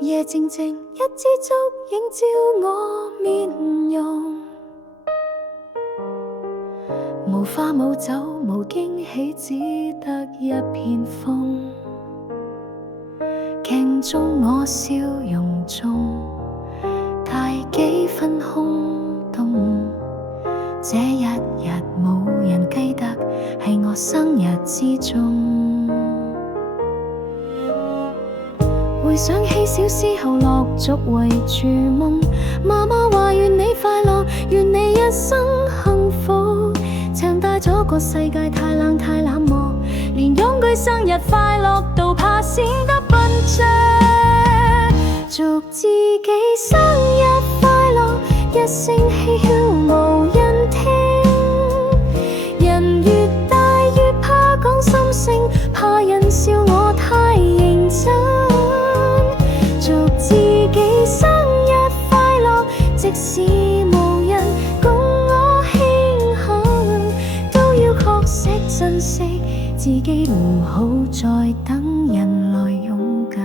夜靜靜，一支燭映照我面容，無花無酒無驚喜，只得一片風。鏡中我笑容中帶幾分空洞，這一日無人記得係我生日之中。回想起小時候陸續圍住夢，媽媽話願你快樂，願你一生幸福。長大咗個世界太冷太冷漠，連講句生日快樂都怕顯得笨拙。祝自己生日快樂，一聲氣囂無人聽。人越大越怕講心聲，怕人笑我太認真。祝自己生日快樂，即使無人共我慶幸，都要學識珍惜自己，唔好再等人來擁緊。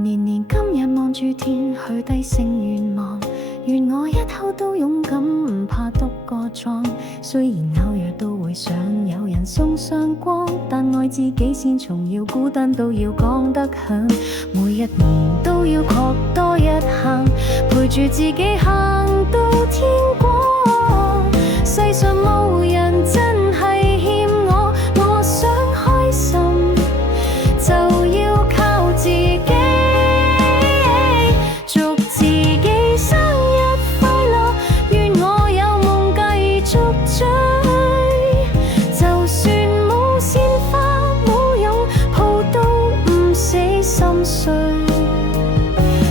年年今日望住天，許低聲願望，願我一口都勇敢，唔怕獨個壯。雖然偶爾都會想有人送上光，但愛自己先重要，孤單都要講得響。每一年都要確多一行，陪住自己行到天光。世上無人真係欠我，我想開心就要靠自己。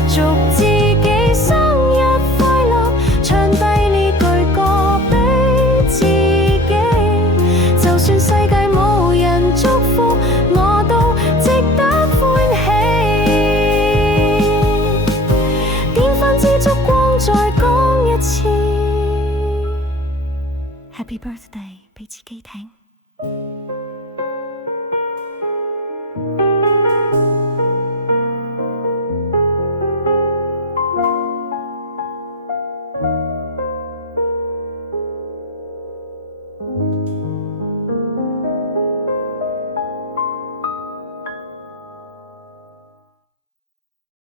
祝自己生日快樂，唱低呢句歌俾自己。就算世界無人祝福，我都值得歡喜。點翻支燭光，再講一次 Happy Birthday 俾自己聽。